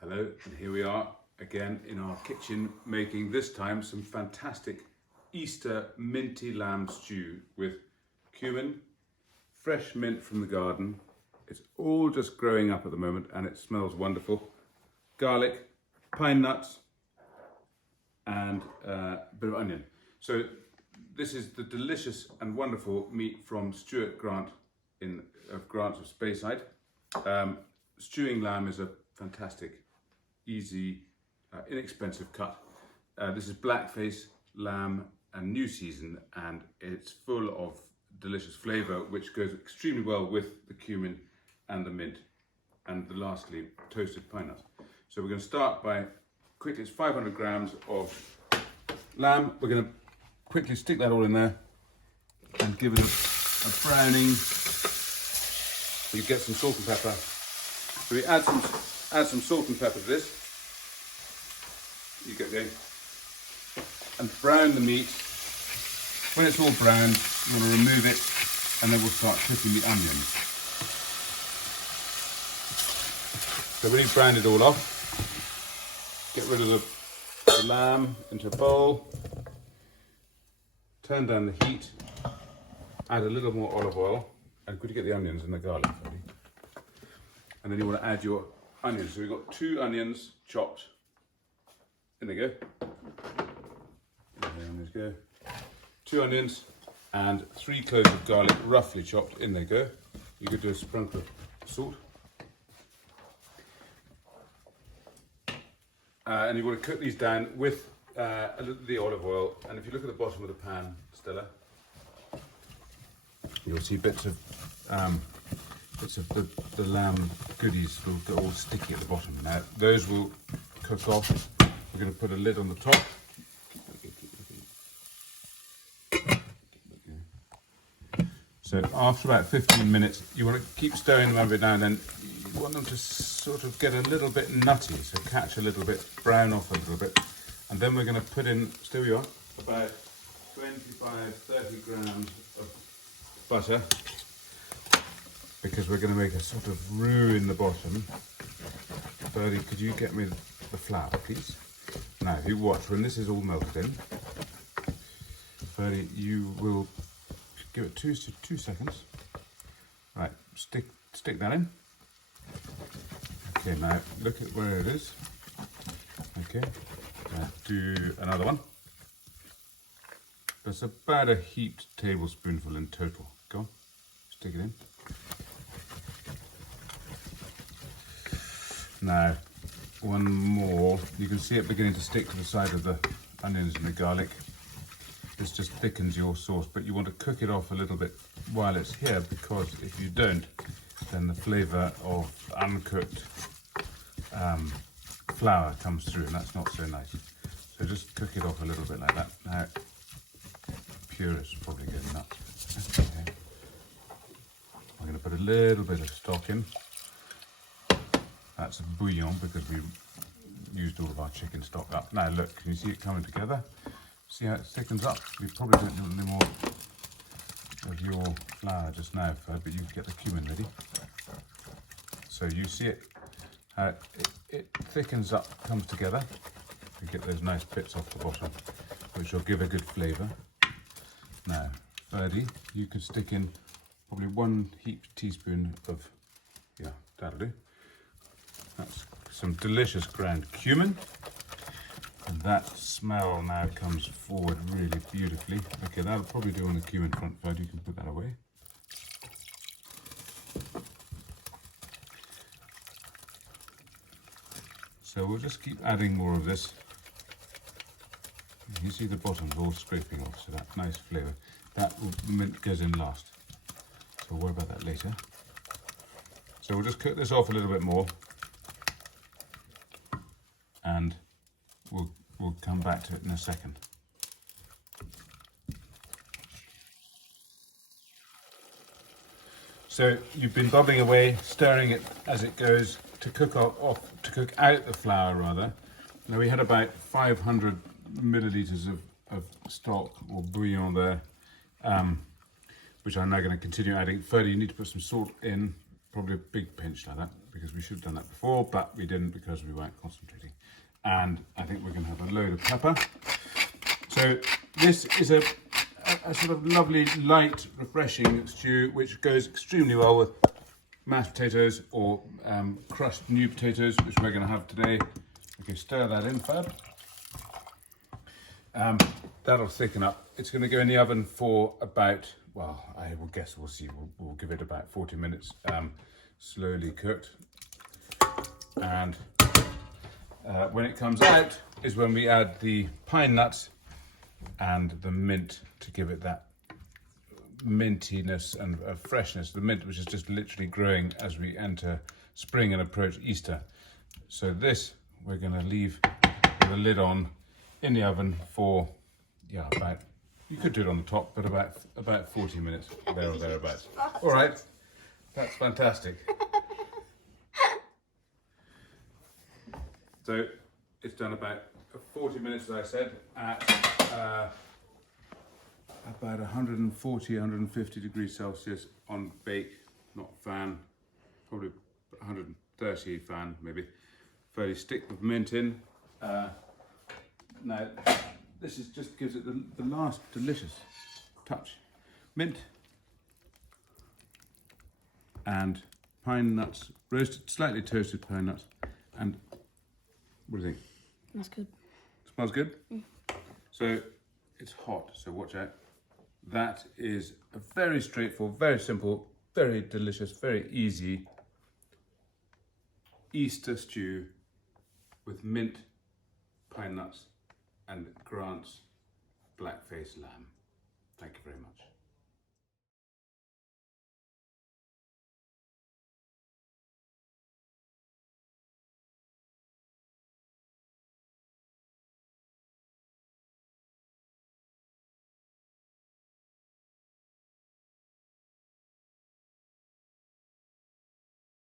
Hello, and here we are again in our kitchen making this time some fantastic Easter minty lamb stew with cumin, fresh mint from the garden. It's all just growing up at the moment and it smells wonderful. Garlic, pine nuts, and a bit of onion. So this is the delicious and wonderful meat from Stuart Grant of Grants of Speyside. Stewing lamb is a fantastic, easy, inexpensive cut. This is Blackface lamb and new season, and it's full of delicious flavour which goes extremely well with the cumin and the mint, and lastly toasted pine nuts. So we're going to start by quickly, it's 500 grams of lamb. We're going to quickly stick that all in there and give it a browning. You get some salt and pepper. So we add some salt and pepper to this. You get going. And brown the meat. When it's all browned, you want to remove it, and then we'll start cooking the onions. So when you've browned it all off, get rid of the lamb into a bowl. Turn down the heat. Add a little more olive oil, and could you get the onions and the garlic ready? And then you want to add your onions. So we've got 2 onions chopped. In they go. In the onions go. 2 onions and 3 cloves of garlic, roughly chopped. In they go. You could do a sprinkle of salt. And you want to cook these down with a little of the olive oil. And if you look at the bottom of the pan, Stella, you'll see bits of the lamb goodies will go all sticky at the bottom. Now those will cook off. We're going to put a lid on the top. So after about 15 minutes, you want to keep stirring them every now and then. You want them to sort of get a little bit nutty, so catch a little bit, brown off a little bit. And then we're going to put in, still you are, about 25-30 grams of butter, because we're going to make a sort of roux in the bottom. Birdie, could you get me the flour, please? Now, if you watch, when this is all melted in, Birdie, you will give it two seconds. Right, stick that in. Okay, now look at where it is. Okay, now do another one. That's about a heaped tablespoonful in total. Go on, stick it in. Now, one more. You can see it beginning to stick to the side of the onions and the garlic. This just thickens your sauce, but you want to cook it off a little bit while it's here, because if you don't, then the flavour of uncooked flour comes through, and that's not so nice. So just cook it off a little bit like that. Now, purists probably get nuts. Okay. I'm going to put a little bit of stock in. That's a bouillon because we used all of our chicken stock up. Now look, can you see it coming together? See how it thickens up? We probably don't do any more of your flour just now, Fred, but you get the cumin ready. So you see it, how it thickens up, comes together. You get those nice bits off the bottom, which will give a good flavour. Now, Ferdy, you could stick in probably 1 heaped teaspoon of, yeah, that'll do. That's some delicious ground cumin. And that smell now comes forward really beautifully. Okay, that'll probably do on the cumin front, Fred. You can put that away. So we'll just keep adding more of this. You see the bottom's all scraping off, so that nice flavour. That mint goes in last. So we'll worry about that later. So we'll just cook this off a little bit more, and we'll come back to it in a second. So you've been bubbling away, stirring it as it goes to cook to cook out the flour rather. Now we had about 500 millilitres of stock or bouillon there, which I'm now going to continue adding. Further, you need to put some salt in probably a big pinch like that, because we should have done that before, but we didn't because we weren't concentrating. And I think we're going to have a load of pepper. So this is a sort of lovely, light, refreshing stew, which goes extremely well with mashed potatoes or crushed new potatoes, which we're going to have today. Okay, stir that in, Fab. That'll thicken up. It's going to go in the oven for about, well, I will guess, we'll see, we'll give it about 40 minutes, slowly cooked. And when it comes out is when we add the pine nuts and the mint to give it that mintiness and freshness. The mint, which is just literally growing as we enter spring and approach Easter. So this we're going to leave with a lid on in the oven for, yeah, about, you could do it on the top, but about 40 minutes, there or thereabouts. All right, that's fantastic. So it's done about 40 minutes, as I said, at about 140, 150 degrees Celsius on bake, not fan, probably 130 fan maybe. Fairly stick with mint in. Now, this is just gives it the last delicious touch. Mint and pine nuts, roasted, slightly toasted pine nuts. And what do you think? That's good. Smells good? Mm. So it's hot, so watch out. That is a very straightforward, very simple, very delicious, very easy Easter stew with mint, pine nuts and Grants Blackface lamb. Thank you very much.